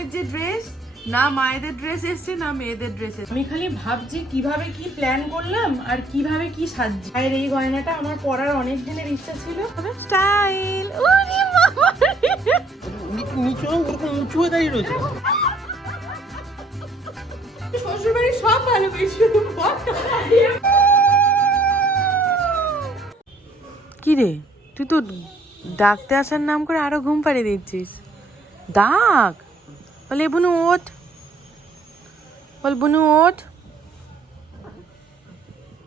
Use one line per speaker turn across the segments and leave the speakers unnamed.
বাড়ির যে ড্রেস না মায়েদের ড্রেস এসছে না মেয়েদের ড্রেস এসছে।
আমি খালি ভাবছি কীভাবে কি প্ল্যান করলাম আর কীভাবে কি সাজছি। আর এই গয়নাটা আমার পরার অনেক দিনের ইচ্ছা ছিল।
স্টাইল
নিচু ওরকম হয়ে দাঁড়িয়ে রয়েছে।
শ্বশুর সব ভালোবেসে।
কি রে? তুই তো ডাকতে আসার নাম করে আরও ঘুম পাড়িয়ে দিচ্ছিস। ডাক! বলে বুনু ওঠ বল বুনু ওঠ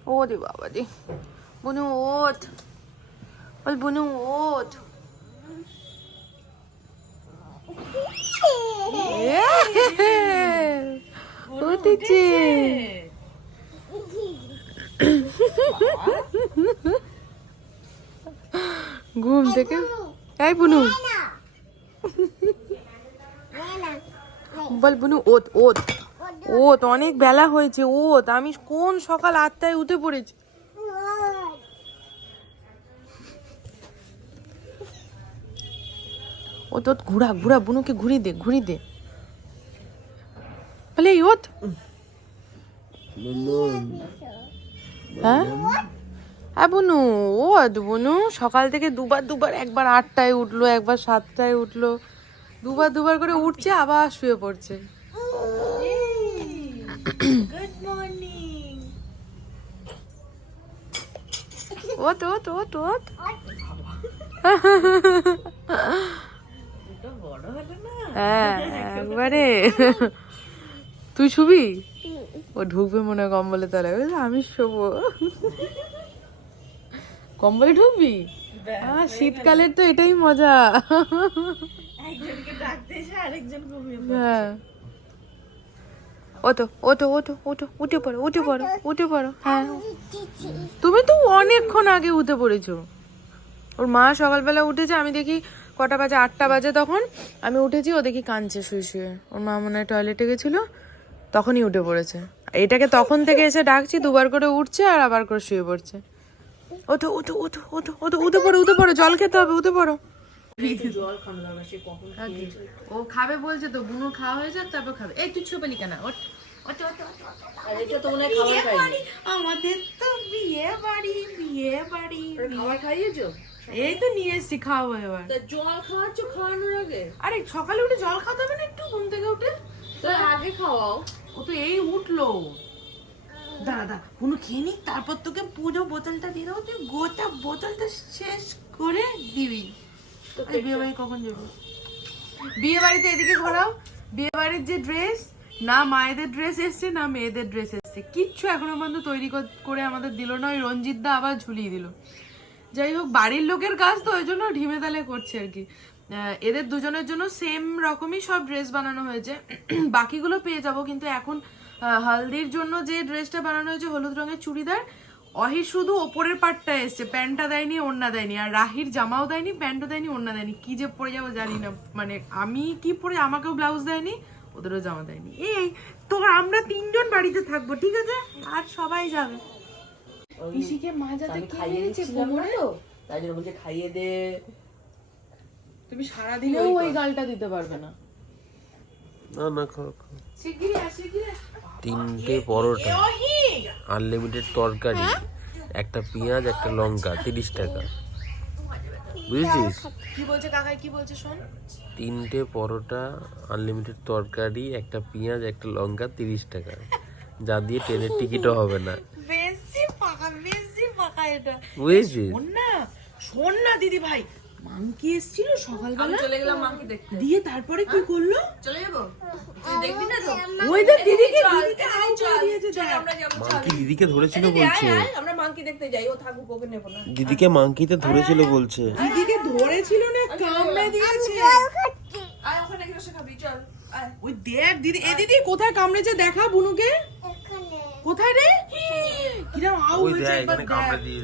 ও রে বাবা রে বুনু ওঠ বল বুনু ওঠ উঠেছে ঘুম থেকে এই বুনু বল বুনু, ওত ওত। ওত, অনেক বেলা হয়েছে, ওত। আমি কোন সকাল আটটায় উঠে পড়েছি? ও তো ঘুরা ঘুরা, বুনুকে ঘুরি দে ঘুরি দে। বলে ওত। হ্যাঁ? হ্যাঁ বুনু ও বুনু। সকাল থেকে দুবার দুবার, একবার আটটায় উঠল, একবার সাতটায় উঠল। দুবার দুবার করে উঠছে আবার শুয়ে পড়ছে।
গুড মর্নিং
হ্যাঁ একবারে। তুই শুবি? ও ঢুকবে মনে হয় কম্বলে বুঝলি? আমি শোবো। কম্বলে ঢুকবি? শীতকালের তো এটাই মজা।
একজনকে ডাকতে এসে আরেকজন ঘুমিয়ে
হ্যাঁ। ওতো ওতো ওতো ওটো উঠে পড়ো উঠে পড়ো উঠে পড়ো। হ্যাঁ। তুমি তো অনেকক্ষণ আগে উঠে পড়েছো। ওর মা সকালবেলা উঠেছে আমি দেখি কটা বাজে আটটা বাজে তখন। আমি উঠেছি ও দেখি কাঁদছে শুয়ে শুয়ে। ওর মা মনে হয় টয়লেটে গেছিল তখনই উঠে পড়েছে। এটাকে তখন থেকে এসে ডাকছি দুবার করে উঠছে আর আবার করে শুয়ে পড়ছে। ওঠো ওঠো ওঠো ওঠো ওঠো উঠে পড়ো উঠে পড়ো জল খেতে হবে উঠে পড়ো। ও খাবে বলছে তো বুনো খাওয়া হয়ে যাক তারপর খাবে। এই তুই ছুপালি কেন ওঠ। ওঠ, ওঠ, ওঠ, ওঠ।
আর এটা তো খাবার পাইনি
আমাদের তো বিয়ে বাড়ি বিয়ে বাড়ি।
খাবার খাইয়েছো?
এই তো নিয়ে এসছি খাওয়াবো এবার।
জল খাওয়াচ্ছ খাওয়ানোর আগে?
আরে সকালে উঠে জল খাওয়াতে হবে না একটু ঘুম থেকে উঠে?
তো আগে খাওয়াও।
ও তো এই উঠল। দাঁড়া দাঁড়া কোনো খেয়ে নিক তারপর তোকে পুরো বোতলটা দিয়ে দেবো তুই গোটা বোতলটা শেষ করে দিবি। বিয়ে বাড়ি কখন যাবি? বিয়ে বাড়িতে এদিকে ঘোরাও। বিয়ে বাড়ির যে ড্রেস না মায়েদের ড্রেস এসছে না মেয়েদের ড্রেস এসছে। কিচ্ছু এখনও পর্যন্ত তৈরি করে আমাদের দিল না ওই রঞ্জিত দা আবার ঝুলিয়ে দিল। যাই হোক বাড়ির লোকের কাজ তো ওই জন্য ঢিমে তালে করছে আর কি। এদের দুজনের জন্য সেম রকমই সব ড্রেস বানানো হয়েছে। বাকিগুলো পেয়ে যাব কিন্তু এখন হালদির জন্য যে ড্রেসটা বানানো হয়েছে হলুদ রঙের চুড়িদার অহির শুধু ওপরের পার্টটা এসছে প্যান্টটা দেয়নি ওড়না দেয়নি আর রাহির জামাও দেয়নি প্যান্টও দেয়নি ওড়না দেয়নি। কি যে পরে যাব জানি না মানে আমি কি পরে আমাকেও ব্লাউজ দেয়নি ওদেরও জামা দেয়নি। এই তো আমরা তিনজন বাড়িতে থাকব ঠিক আছে? আর সবাই যাবে। পিসিকে মা যাতে কে মেরেছে কোমরে
তাই জন্য বলছে খাইয়ে দে।
তুমি সারাদিনেও ওই গালটা দিতে পারবে না।
না না খাও খাও।
শিগগিরই আস শিগগিরই।
তিনটে পরোটা আনলিমিটেড তরকারি একটা পেঁয়াজ একটা লঙ্কা তিরিশ টাকা। বুঝেছিস?
কি বলছে কাকাই কি বলছে শোন?
তিনটে পরোটা আনলিমিটেড তরকারি একটা পেঁয়াজ একটা লঙ্কা তিরিশ টাকা। যা দিয়ে ট্রেনের টিকিটও হবে না।
বেশি পাকা বেশি পাকা এটা।
বুঝেছিস?
শোন না শোন না দিদি ভাই মাংকি এসেছিল সকালবেলা?
চলে গেলাম মাকে দেখতে।
দিয়ে তারপরে কি করল?
চলে যাব? তুই দেখবি না তো?
ওই দেখ দিদিকে দিদিকে আউ করে দিয়েছে দেখ।
আমরা যাব
মাংকি দিদিকে ধরেছিল বলছে।
আমরা মাংকি দেখতে যাই ও থাকুক ওকে নেব না।
দিদিকে মাংকিতে ধরেছিল বলছে।
দিদিকে ধরেছিল না কামড়ে দিয়েছে।
আয় ওখানে বসে খাবি চল
ওই দেখ দিদি এ দিদি কোথায় কামড়েছে? দেখা বুনুকে। কোথায় রে? কিরম আউ হয়েছে।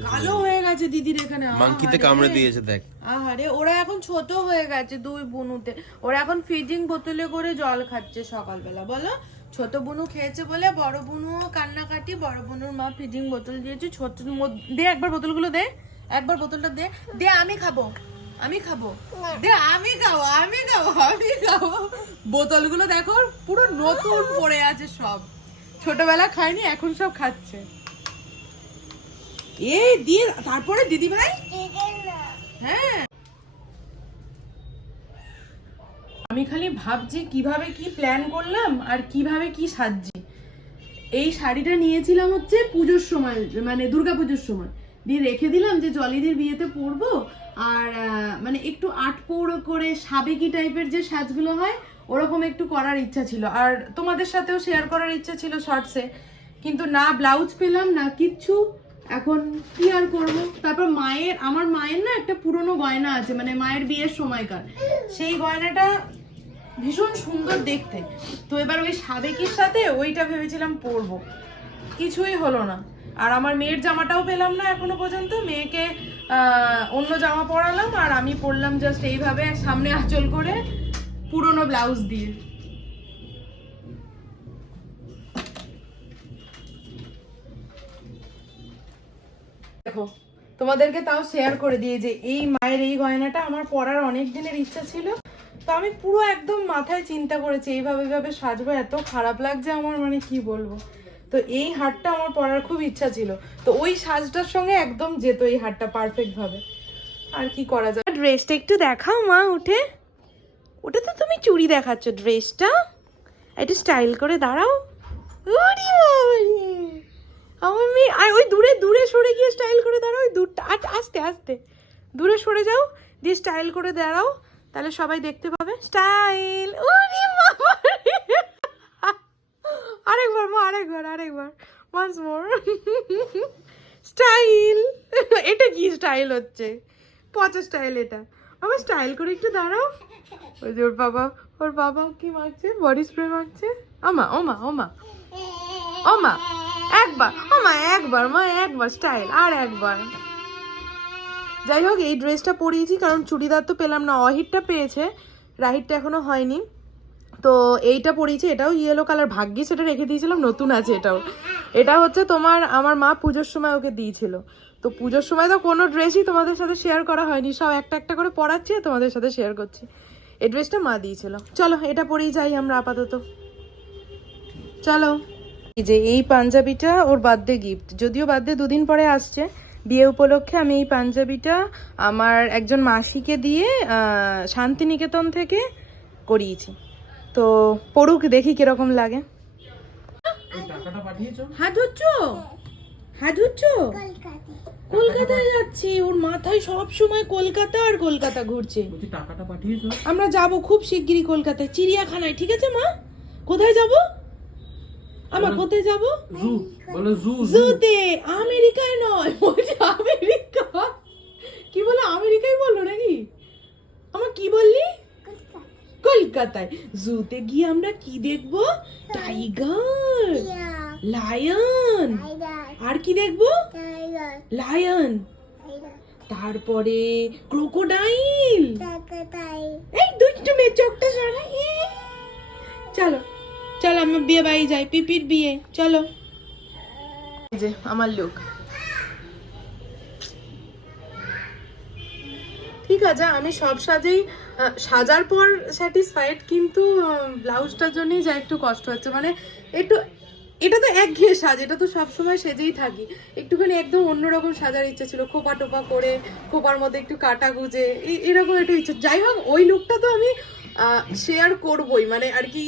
কালো হয়ে গেছে দিদির এখানে
মাংকিতে কামড়ে দিয়েছে দেখ।
আহারে ওরা এখন ছোট হয়ে গেছে দুই বুনুতে। ওরা এখন ফিডিং বোতলে করে জল খাচ্ছে সকালবেলা বলো? ছোট বুনু খেয়েছে বলে বড় বুনুও কান্নাকাটি বড় বুনুর মা ফিডিং বোতল দিয়েছে। ছোট দে একবার বোতলগুলো দে একবার বোতলটা দে। দে আমি খাব
আমি খাব। দে আমি খাব আমি খাব আমি খাব। বোতলগুলো দেখো পুরো নতুন পড়ে আছে সব। ছোটবেলা খায়নি, এখন সব খাচ্ছে। এই, দিয়ে তারপরে দিদি ভাই? হ্যাঁ।
আমি খালি ভাবছি কীভাবে কি প্ল্যান করলাম আর কীভাবে কি সাজছি। এই শাড়িটা নিয়েছিলাম হচ্ছে পুজোর সময় মানে দুর্গা পুজোর সময়। দিয়ে রেখে দিলাম যে জলিদির বিয়েতে পরবো। আর মানে একটু আট পৌড়ো করে সাবেকি টাইপের যে সাজগুলো হয় ওরকম একটু করার ইচ্ছা ছিল। আর তোমাদের সাথেও শেয়ার করার ইচ্ছা ছিল শর্টসে কিন্তু না ব্লাউজ পেলাম, না কিচ্ছু। এখন কি আর করব? তারপর মায়ের, আমার মায়ের না একটা পুরনো গয়না আছে মানে মায়ের বিয়ের সময়কার। সেই গয়নাটা ভীষণ সুন্দর দেখতে। তো এবার ওই সাবেকির সাথে ওইটা ভেবেছিলাম পরবো। কিছুই হলো না। আর আমার মেয়ের জামাটাও পেলাম না এখনও পর্যন্ত। মেয়েকে অন্য জামা পরালাম আর আমি পরলাম জাস্ট এইভাবে সামনে আঁচল করে। পুরনো ব্লাউজ দিয়ে। দেখো, তোমাদেরকে তাও শেয়ার করে দিয়ে যে এই মায়ের এই গয়নাটা আমার পরার অনেক দিনের ইচ্ছা ছিল। তো আমি পুরো একদম মাথায় চিন্তা করেছি, এইভাবে এইভাবে সাজবো, এত খারাপ লাগছে আমার মানে কি বলব? তো এই হারটা আমার পরার খুব ইচ্ছা ছিল। তো ওই সাজটার সঙ্গে একদম যেত এই হারটা পারফেক্ট ভাবে। আর কি করা যায়? ড্রেসটা একটু দেখাও মা, উঠে। ওটা তো তুমি চুরি দেখাচ্ছ ড্রেসটা। একটু স্টাইল করে দাঁড়াও। আমার মেয়ে আর ওই দূরে দূরে সরে গিয়ে স্টাইল করে দাঁড়াও। ওই দূরটা আস্তে আস্তে। দূরে সরে যাও, দিয়ে স্টাইল করে দাঁড়াও। তাহলে সবাই দেখতে পাবে। স্টাইল ওরে আরেকবার মা, আরেকবার আরেকবার। Once more style. এটা কি স্টাইল হচ্ছে? পচা স্টাইল এটা। আমার স্টাইল করে একটু দাঁড়াও। ওই যে ওর বাবা ওর বাবা কি মারছে? বডি স্প্রে মারছে? ওমা ওমা ওমা। ওমা, একবার ওমা, একবার, মা, একবার, স্টাইল, আর একবার। যাই হোক, এই ড্রেসটা পরিয়েছি, কারণ চুড়িদার তো পেলাম না, অহিরটা পেয়েছে, রাহিরটা এখনও হয়নি। তো এইটা পরিয়েছি, এটাও ইয়েলো কালার ভাগ্যি সেটা রেখে দিয়েছিলাম, নতুন আছে এটাও। এটা হচ্ছে তোমার, আমার মা পুজোর সময় ওকে দিয়েছিল। তো পুজোর সময় তো কোনো ড্রেসই তোমাদের সাথে শেয়ার করা হয়নি, সব একটা একটা করে পরাচ্ছি আর তোমাদের সাথে শেয়ার করছি। এই ড্রেসটা মা দিয়েছিল। চলো এটা পরেই যাই আমরা আপাতত। চলো। এই যে এই পাঞ্জাবিটা ওর বার্থডে গিফট যদিও বার্থডে দুদিন পরে আসছে বিয়ে উপলক্ষে আমি এই পাঞ্জাবিটা আমার একজন মাসিকে দিয়ে শান্তিনিকেতন থেকে করিয়েছি। তো পড়ুক দেখি কীরকম লাগে। হাত ধুচ্ছ? হাত ধুচ্ছ? কলকাতায়। যাচ্ছি। ওর মাথায় সব সময় কলকাতা আর কলকাতা ঘুরছে।
টাকাটা পাঠিয়েছো?
আমরা যাব খুব শিগগিরই কলকাতায় চিড়িয়াখানায় ঠিক আছে মা? কোথায় যাব? আমরা কোথায় যাব?
জু বলো জু
জুতে আমেরিকায় নয় বলছে আমেরিকা। কি বলো আমেরিকায় বলল নাকি? আমার কি বললি? কলকাতায়। জুতে গিয়ে আমরা কি দেখব? Tiger, lion. আর কি দেখব? লায়ন। তারপরে ক্রোকোডাইল। এই দুইটা মেয়ে চোখটা সরা চলো চলো, আমার বিয়ে বাড়ি যাই, পিপির বিয়ে। চলো। যে, আমার লুক ঠিক আছে, আমি সব সাজেই সাজার পর স্যাটিসফাইড কিন্তু ব্লাউজটার জন্যই যা একটু কষ্ট হচ্ছে। মানে একটু, এটা তো একঘেয়ে সাজ, এটা তো সবসময় সেজেই থাকি। একটুখানি একদম অন্যরকম সাজার ইচ্ছে ছিল, খোপা টোপা করে, খোপার মধ্যে একটু কাটা গুজে এরকম একটু ইচ্ছে। যাই হোক, ওই লুকটা তো আমি শেয়ার করবই মানে আর কি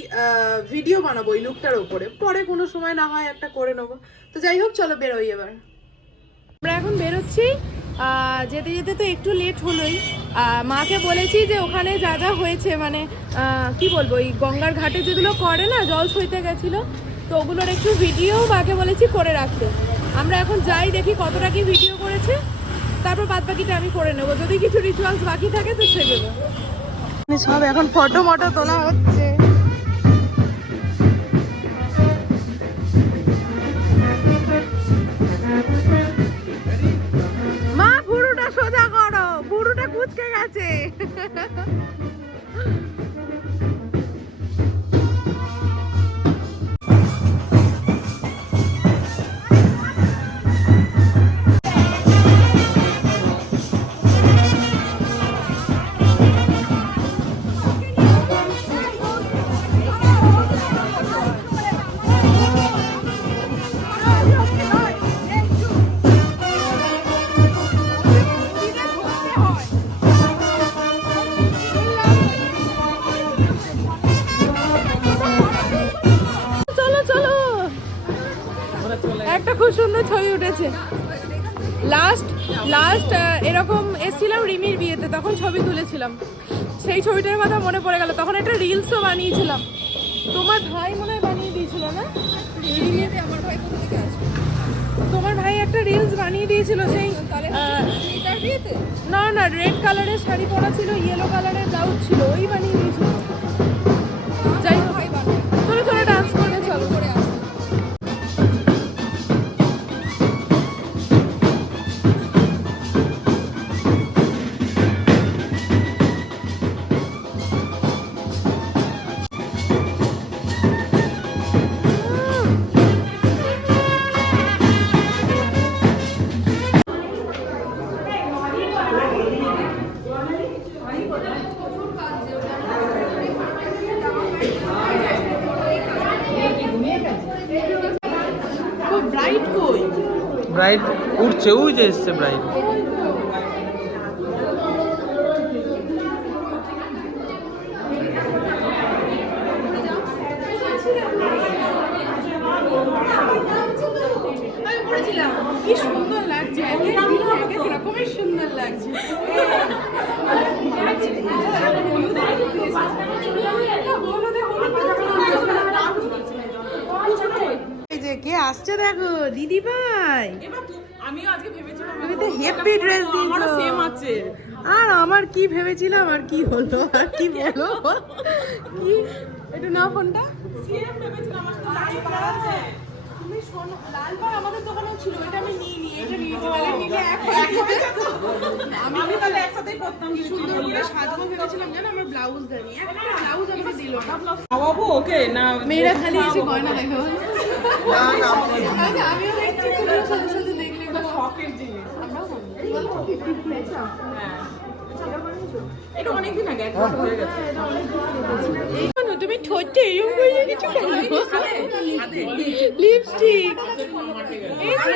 ভিডিও বানাবো ওই লুকটার ওপরে পরে কোনো সময় না হয় একটা করে নেব। তো যাই হোক, চলো বেরোই এবার। আমরা এখন বেরোচ্ছি। যেতে যেতে তো একটু লেট হলোই। মাকে বলেছি যে ওখানে যা যা হয়েছে মানে কি বলব ওই গঙ্গার ঘাটে যেগুলো করে না, জল সইতে গেছিল, তো ওগুলোর একটু ভিডিও মাকে বলেছি করে রাখতে। আমরা এখন যাই, দেখি কতটা কি ভিডিও করেছে। তারপর বাদ বাকিটা আমি করে নেব। যদি কিছু রিচুয়ালস বাকি থাকে, তো সেগুলো সব এখন ফটো মটো তোলা হচ্ছে। একটা খুব সুন্দর ছবি উঠেছে। লাস্ট লাস্ট এরকম এসেছিলাম রিমির বিয়েতে, তখন ছবি তুলেছিলাম। সেই ছবিটার কথা মনে পড়ে গেল। তখন একটা রিলসও বানিয়েছিলাম। তোমার ভাই মনে হয় বানিয়ে দিয়েছিল, না? তোমার ভাই একটা রিলস বানিয়ে দিয়েছিল, সেই না না রেড কালারের শাড়ি পরা ছিল ইয়েলো কালারের ব্লাউজ ছিল ওই বানিয়ে
ব্রাইড উঠছে উই যে এসছে ব্রাইড
কি সুন্দর লাগছে সুন্দর লাগছে এই যে কে আসছে দেখো দিদি ভাই। তুমি তো হেপি ড্রেস দিয়েছ। আর আমার কি ভেবেছিলাম আর কি হলো আর কি বলো? কি? না ফোনটা।
সেম ভেবেছিলাম আমার লাল পাড়া আছে।
তুমি শোনো লাল পাড় আমাদের দোকানেও ছিল এটা আমি নিয়ে নিই এটা নিয়েছি তাহলে নিলে এক
আমি আমি তাহলে একসাথেই করতাম
সুন্দর করে সাজবো ভেবেছিলাম জানো আমার ব্লাউজ দেয়নি। একটা ব্লাউজ আমাকে দিল। না
খাওয়াবো ওকে? না
মেয়েরা খালি এসে গয়না দেখো আচ্ছা, আমিও দেখছি তুমিও সাথে সাথে দেখলে বা
শখের জিনিস হ্যাঁ এটা অনেকদিন আগে এক বছর হয়ে গেছে
তুমি ঠোঁটটা এরকম করে কিছু লিপস্টিক এই যে।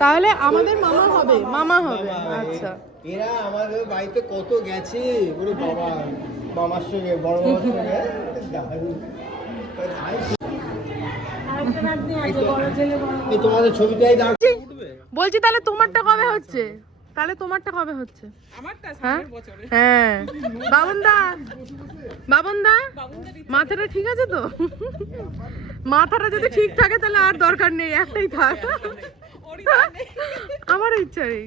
তাহলে আমাদের মামা হবে মামা হবে। আচ্ছা।
এরা আমাদের বাড়িতে কত গেছে? ওরে বাবা মামার সঙ্গে বড় মামার সঙ্গে। তোমাদের ছবিটাই
বলছি তাহলে তোমারটা কবে হচ্ছে? তাহলে তোমারটা কবে হচ্ছে? হ্যাঁ?
সামনের বছরে।
হ্যাঁ। বাবনদা বাবনদা মাথাটা ঠিক আছে তো? মাথাটা যদি ঠিক থাকে তাহলে আর দরকার নেই একটাই থাক। আমার ইচ্ছা নেই।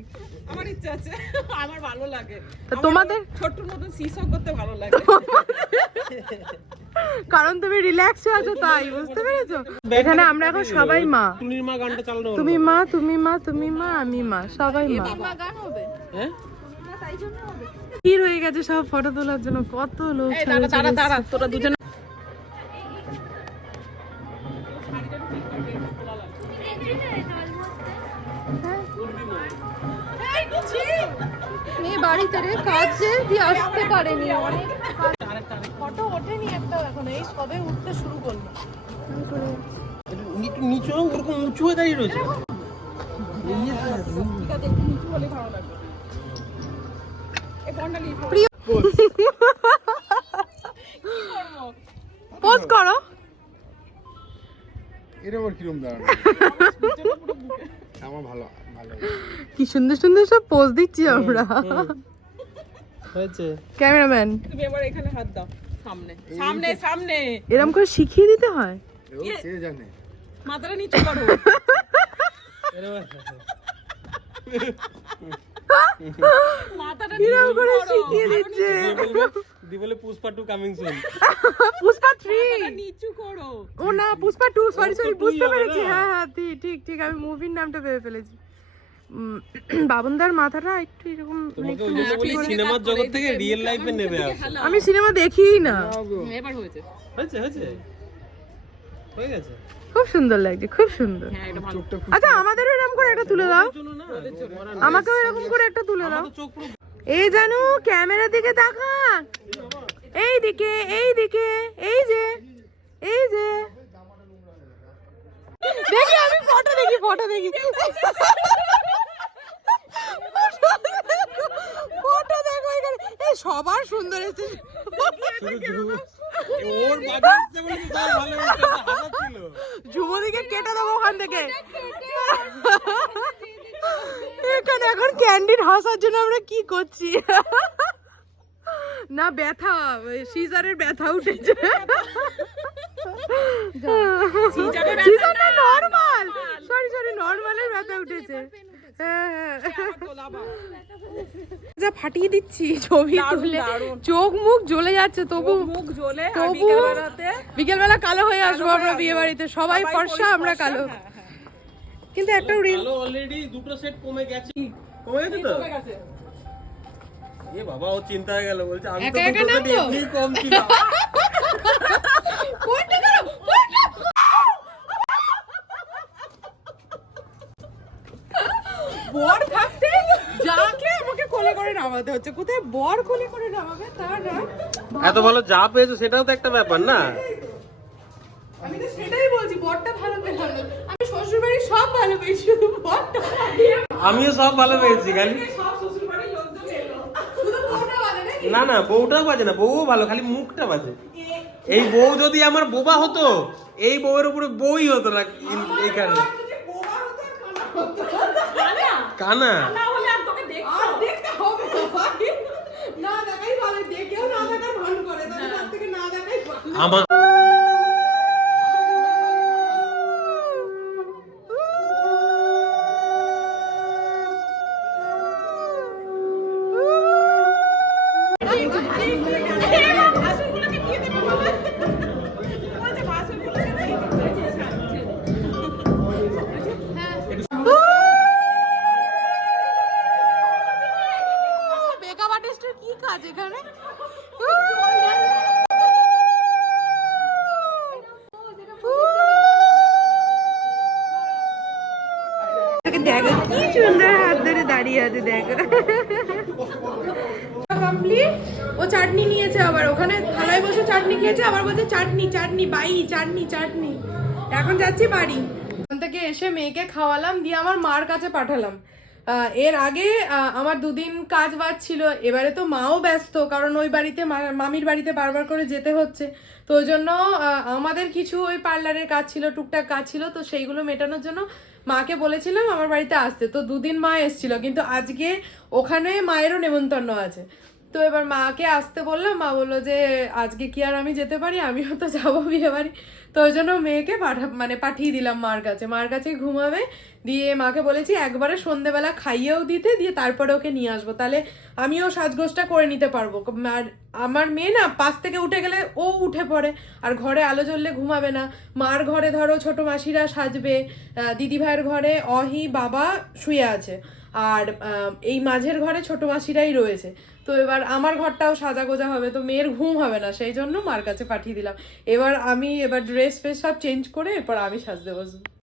আমার ইচ্ছা আছে আমার ভালো লাগে।
তোমাদের?
ছোট্ট মতন সিসক করতে ভালো লাগে।
কারণ তুমি রিল্যাক্সে আছো তাই বুঝতে পেরেছ? এখানে আমরা এখন সবাই মা।
টুনির মা গানটা চালানো
তুমি মা তুমি মা তুমি মা। আমি মা সবাই মা
হ্যাঁ?
ভিড় হয়ে গেছে সব ফটো তোলার জন্য কত লোক
তারা তারা তোরা দুজন
মেয়ে বাড়িতে রে কাজে দিয়ে আসতে পারেনি। অনেক ফটো ওঠেনি একটা এখন এই সবে উঠতে শুরু করল।
নিচু ওরকম উঁচু হয়ে দাঁড়িয়ে রয়েছে।
পোজ করো।
এটা আবার কিরম দাঁড়ানো? আমার ভালো।
কি সুন্দর সুন্দর সব পোজ দিচ্ছি আমরা।
হয়েছে।
ক্যামেরাম্যান
তুমি এবার এখানে হাত দাও সামনে। সামনে সামনে।
এরকম করে শিখিয়ে দিতে হয়?
সে জানে।
মাথাটা নিচু করো। মাথাটা
এরকম করে শিখিয়ে দিচ্ছে।
দি বলে Pushpa two coming soon
Pushpa three
নিচু করো।
ও না পুষ্পা টু সরি সরি বুঝতে পেরেছি। হ্যাঁ হ্যাঁ ঠিক ঠিক আমি মুভির নামটা ভেবে ফেলেছি। বাবনদার মাথাটা একটু এরকম
বলি সিনেমার জগৎ থেকে রিয়েল লাইফে নেবে
আমি সিনেমা দেখিই না।
এবার হয়েছে।
হয়েছে হয়েছে?
হয়ে গেছে?
খুব সুন্দর লাগছে খুব সুন্দর। আচ্ছা আমাদেরও এরকম করে একটা তুলে দাও। আমাকেও এরকম করে একটা তুলে দাও। এই জানু ক্যামেরার দিকে তাকা। এই দিকে এই দিকে এই যে এই যে। দেখি আমি ফটো দেখি ফটো দেখি ফটো দেখো এখানে এই সবার সুন্দর এসেছে
ওর বাজে ইচ্ছে বলে তো ভালো হয়েছে? ছিল।
যুবদিকে কেটে দেবো ওখান থেকে। এখানে এখন ক্যান্ডিড হাসার জন্য আমরা কি করছি? না ব্যথা সিজারের ব্যথা উঠেছে। সিজারটা নরমাল সরি সরি নরমালের ব্যথা উঠেছে। যা ফাটিয়ে দিচ্ছি ছবি তুলে। চোখ মুখ জ্বলে যাচ্ছে তবু
মুখ জ্বলে
তবু বিকেলবেলা কালো হয়ে আসব আমরা বিয়ে বাড়িতে সবাই ফর্সা আমরা কালো। কিন্তু একটা রিল
অলরেডি দুটো সেট কমে গেছে। কমে গেছে তো? এ বাবা ও চিন্তা হয়ে গেল বলছে আমি তো দুটো সেট কম ছিল
বর থাকতে যাকে আমাকে কোলে করে নামাতে হচ্ছে। কোথায় বর কোলে করে নামাবে তা না?
এত ভালো যা পেয়েছ সেটাও তো একটা ব্যাপার না।
আমি তো সেটাই বলছি বরটা ভালো পেলাম না। আমি শ্বশুর বাড়ির সব ভালো পেয়েছি শুধু বরটা
আমিও সব ভালো পেয়েছি খালি? না না বউটাও বাজে না বউও ভালো খালি মুখটা বাজে। এই বউ যদি আমার বোবা হতো এই বউয়ের উপরে বউই হতো না ইন-
কানা।
না হলে আর তোকে
আর দেখতে হবে না ভাই। না দেখাই ভালো দেখেও না দেখার ভান করে তাহলে তার থেকে না দেখাই ভালো।
আমার
আছে, দেখো। ও চাটনি নিয়েছে আবার। ওখানে থালায় বসে চাটনি খেয়েছে, আবার বলছে চাটনি চাটনি, বাই, চাটনি চাটনি। এখন যাচ্ছি বাড়ি। ওখান থেকে এসে মেয়েকে খাওয়ালাম, দিয়ে আমার মার কাছে পাঠালাম। এর আগে আমার দুদিন কাজ বাজ ছিল। এবারে তো মাও ব্যস্ত, কারণ ওই বাড়িতে মামির বাড়িতে বারবার করে যেতে হচ্ছে। তো ওই জন্য আমাদের কিছু ওই পার্লারের কাজ ছিল, টুকটাক কাজ ছিল, তো সেইগুলো মেটানোর জন্য মাকে বলেছিলাম আমার বাড়িতে আসতে। তো দুদিন মা এসছিল, কিন্তু আজকে ওখানে মায়েরও নেমন্তন্ন আছে। তো এবার মাকে আসতে বললাম মা বলল যে আজকে কি আর আমি যেতে পারি? আমিও তো যাব বিয়ে বাড়ি। তো ওই জন্য মেয়েকে পাঠা মানে পাঠিয়ে দিলাম মার কাছে। মার কাছে ঘুমাবে দিয়ে মাকে বলেছি একবারে সন্ধেবেলা খাইয়েও দিতে দিয়ে তারপরে ওকে নিয়ে আসব। তাহলে আমিও সাজগোজটা করে নিতে পারব। আর আমার মেয়ে না পাশ থেকে উঠে গেলে ও উঠে পড়ে আর ঘরে আলো জ্বললে ঘুমাবে না। মার ঘরে ধরো ছোট মাসিরা সাজবে আহ, দিদি ভাইয়ের ঘরে অহি বাবা শুয়ে আছে। আর এই মাঝের ঘরে ছোট মাসিরাই রয়েছে। তো এবার আমার ঘরটাও সাজা গোজা হবে, তো মেয়ের ঘুম হবে না, সেই জন্য মার কাছে পাঠিয়ে দিলাম। এবার আমি এবার ড্রেস ফ্রেস সব চেঞ্জ করে এরপর আমি সাজতে বসবো।